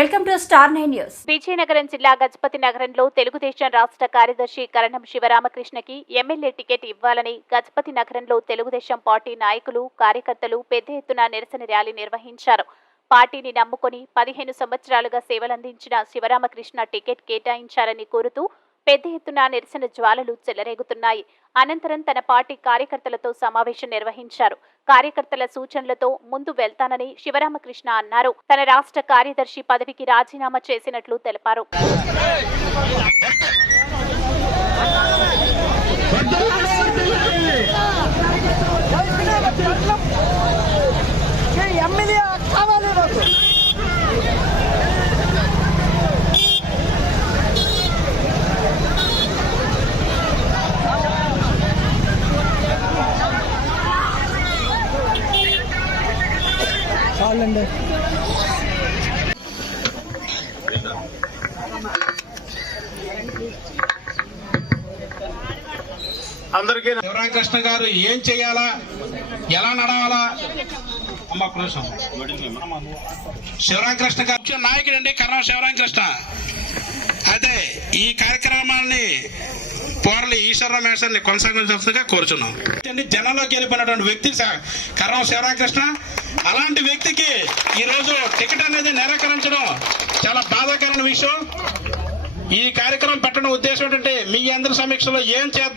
Welcome to star 9 news. Vizianagaram జిల్లా గజపతి నగరంలో తెలుగుదేశం రాష్ట్ర కార్యదర్శి కరణం శివరామకృష్ణకి ఎమ్మెల్యే టికెట్ ఇవ్వాలని గజపతి నగరంలో తెలుగుదేశం పార్టీ నాయకులు కార్యకర్తలు పెద్ద ఎత్తున నిరసన ర్యాలీ నిర్వహించారు. పార్టీని నమ్ముకొని 15 సంవత్సరాలుగా సేవలందించిన శివరామకృష్ణ టికెట్ కేటాయించాలని కోరుతూ పెద్ద ఎత్తున నిరసన జ్వాలలు చెలరేగుతున్నాయి. అనంతరం తన పార్టీ కార్యకర్తలతో సమావేశం నిర్వహించారు. కార్యకర్తల సూచనలతో ముందు వెళ్తానని శివరామకృష్ణ అన్నారు. తన రాష్ట్ర కార్యదర్శి పదవికి రాజీనామా చేసినట్లు తెలిపారు. అందరికీ శివరామకృష్ణ గారు ఏం చేయాలా, ఎలా నడవాలా అమ్మ కృష్ణ శివరామకృష్ణ గారు నాయకుడు అండి. కరణం శివరామకృష్ణ అదే ఈ కార్యక్రమాన్ని పోరలి ఈశ్వరరావు మేషాన్ని కొనసాగించాల్సిందిగా కోరుచున్నాం. జనంలోకి వెళ్ళిపోయినటువంటి వ్యక్తి కరణం శివరామకృష్ణ. అలాంటి వ్యక్తికి ఈ రోజు టికెట్ అనేది నిరాకరించడం చాలా బాధాకరమైన విషయం. ఈ కార్యక్రమం పెట్టడం ఉద్దేశం ఏంటంటే మీ అందరి సమీక్షలో ఏం చేద్దాం